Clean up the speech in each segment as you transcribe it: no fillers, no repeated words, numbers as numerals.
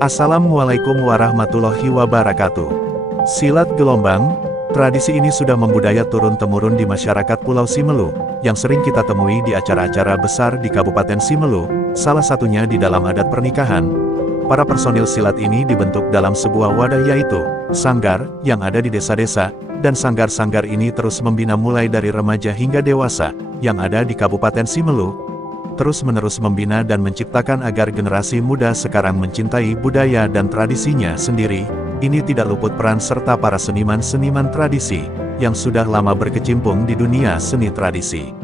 Assalamualaikum warahmatullahi wabarakatuh. Silat gelombang, tradisi ini sudah membudaya turun-temurun di masyarakat Pulau Simelu, yang sering kita temui di acara-acara besar di Kabupaten Simelu, salah satunya di dalam adat pernikahan. Para personil silat ini dibentuk dalam sebuah wadah yaitu sanggar, yang ada di desa-desa, dan sanggar-sanggar ini terus membina mulai dari remaja hingga dewasa, yang ada di Kabupaten Simelu, terus-menerus membina dan menciptakan agar generasi muda sekarang mencintai budaya dan tradisinya sendiri. Ini tidak luput peran serta para seniman-seniman tradisi, yang sudah lama berkecimpung di dunia seni tradisi.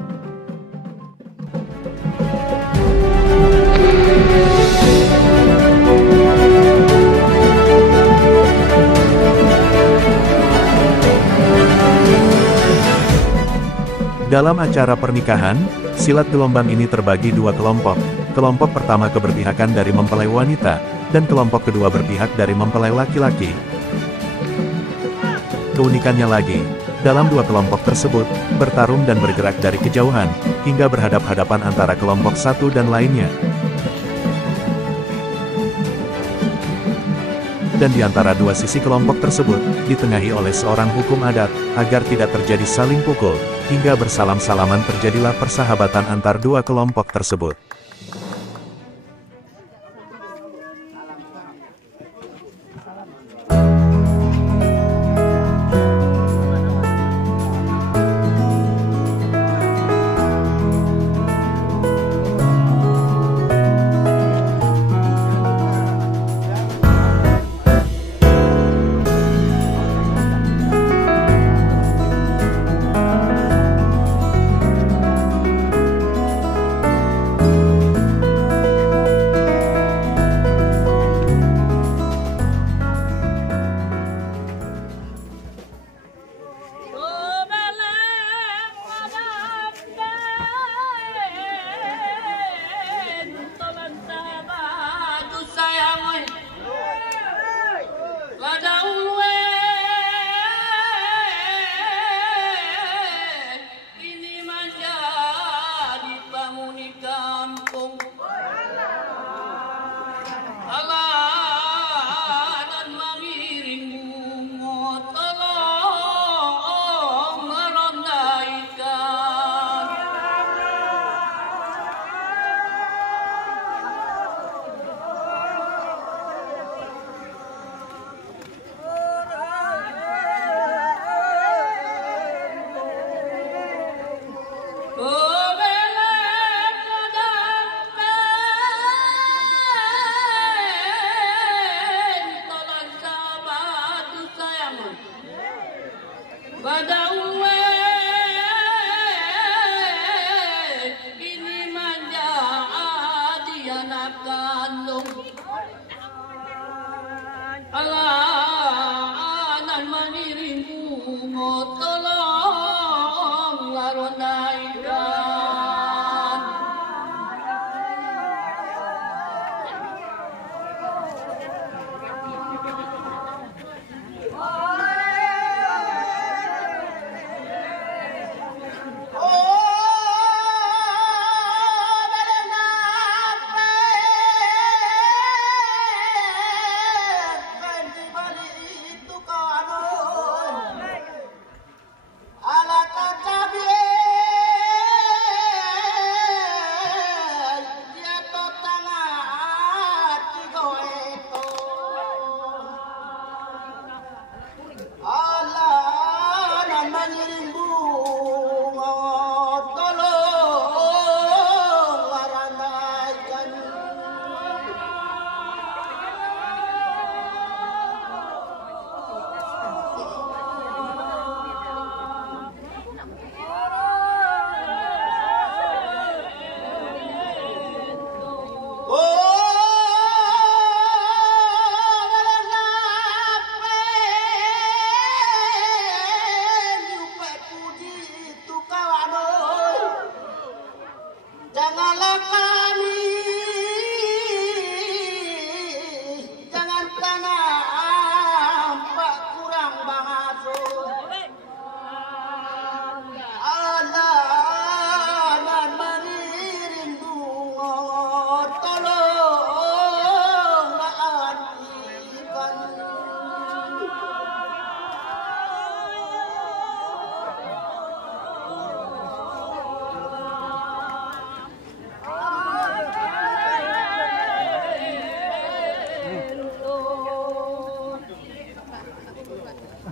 Dalam acara pernikahan, silat gelombang ini terbagi dua kelompok. Kelompok pertama keberpihakan dari mempelai wanita, dan kelompok kedua berpihak dari mempelai laki-laki. Keunikannya lagi, dalam dua kelompok tersebut, bertarung dan bergerak dari kejauhan, hingga berhadap-hadapan antara kelompok satu dan lainnya. Dan di antara dua sisi kelompok tersebut, ditengahi oleh seorang hukum adat, agar tidak terjadi saling pukul, hingga bersalam-salaman terjadilah persahabatan antar dua kelompok tersebut.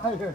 Ayo.